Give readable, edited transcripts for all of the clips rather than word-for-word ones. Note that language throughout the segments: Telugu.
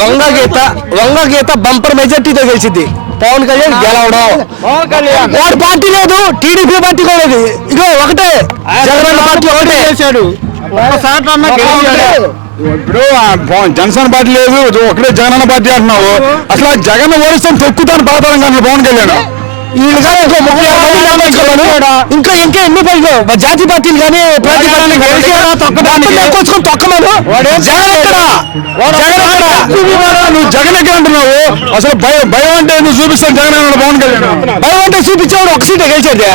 వంగ గీత బంపర్ మెజార్టీతో గెలిచింది. పవన్ కళ్యాణ్ గెలవడం, వాడి పార్టీ లేదు, టీడీపీ పార్టీ కూడా లేదు. ఇగో ఒకటే జగన్ పార్టీ ఒకటే చేశాడు. ఇప్పుడు జనసేన పార్టీ లేదు, ఒకటే జగనన్న పార్టీ అంటున్నావు. అసలు జగన్ ఓడిస్తాం తొక్కుతాను పాతాను కానీ పవన్ కళ్యాణ్ ఇంకా ఇంకా ఎన్ని పైలు జాతీయ పార్టీలు కానీ తొక్కమను. నువ్వు జగన్ ఎక్కడ అంటున్నావు? అసలు భయం అంటే నువ్వు చూపిస్తాను జగన్ పవన్ కళ్యాణ్. భయం అంటే చూపించేవాడు ఒక సీట్ గెలిచేది.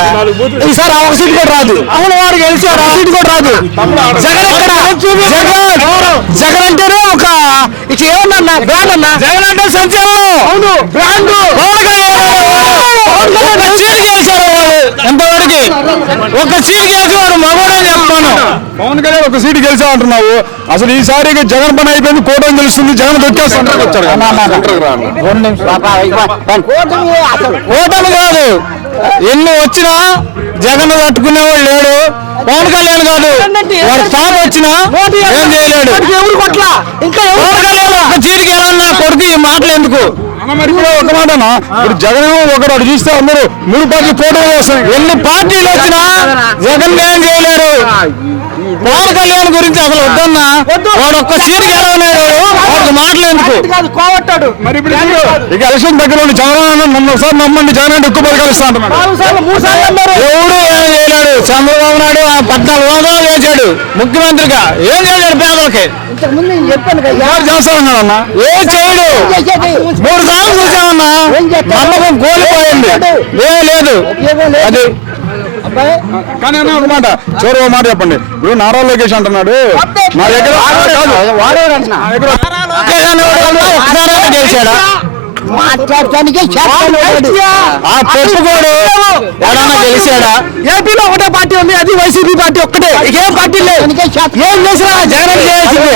ఈసారి ఒక సీట్ కూడా రాదు. అవును, వాడు గెలిచాడు, ఆ సీట్ కూడా రాదు. జగన్ ఎక్కడ? జగన్ అంటేనే ఒక ఇట్లా ఏమన్నా బ్రాండ్ అన్నా. జగన్ అంటే సంచలనం. అవును, బ్రాండ్. సీట్ గెలిచారు ఎంతవరకు? ఒక సీట్ గెలిచేవాడు మగోడే చెప్తాను. పవన్ కళ్యాణ్ ఒక సీటు గెలిచా అంటున్నావు. అసలు ఈసారి జగన్ పని అయిపోయింది, కూటమి తెలుస్తుంది. జగన్ దొక్కేసి కూటమి కాదు, ఎన్ని వచ్చినా జగన్ తట్టుకునేవాడు లేడు. పవన్ కళ్యాణ్ కాదు, వాడు స్థానం వచ్చినా ఏం చేయలేడు. పవన్ కళ్యాణ్ ఒక సీటుకి ఎలా కొడుకు ఈ మాటలు ఎందుకు? మరి ఒక మాటనా, ఇప్పుడు జగన్ ఒకరు అటు చూస్తే అందరూ 3 పార్టీలు కూటమి వస్తాయి. ఎన్ని పార్టీలు వచ్చినా జగన్ ఏం చేయలేరు. పవన్ కళ్యాణ్ గురించి అసలు వద్దన్నా, వాడు ఒక్క సీటు గెలవలేడు. వాడికి మాటలు ఎందుకు? మరి ఇప్పుడు ఇక ఎలక్షన్ దగ్గర చంద్రబాబు నన్ను ఒకసారి నమ్మండి, జగన్ అంటే ఎక్కువ పథకాలు ఇస్తా అంటున్నాడు. ఎవడు ఏం చేయలేడు. చంద్రబాబు నాయుడు 14 సంవత్సరాలు చేశాడు ముఖ్యమంత్రిగా, ఏం చేశాడు పేదలకి? చేస్తానన్నా ఏం చేయడు. 3 సార్లు చూసామన్నా, నమ్మకం కోల్పోయింది, ఏం లేదు. అది కానీ అన్న ఒక మాట, చివరి ఒక మాట చెప్పండి. ఇప్పుడు నారా లోకేష్ అంటున్నాడు నా దగ్గర గెలిచాడా? ఆ పెట్టుకోడు ఎవడన్నా గెలిచాడా? ఏపీలో ఒకటే పార్టీ ఉంది, అది వైసీపీ పార్టీ ఒక్కటే. ఏ పార్టీ లేదు. ఏం చేసినా జగన్ చేయాల్సిందే.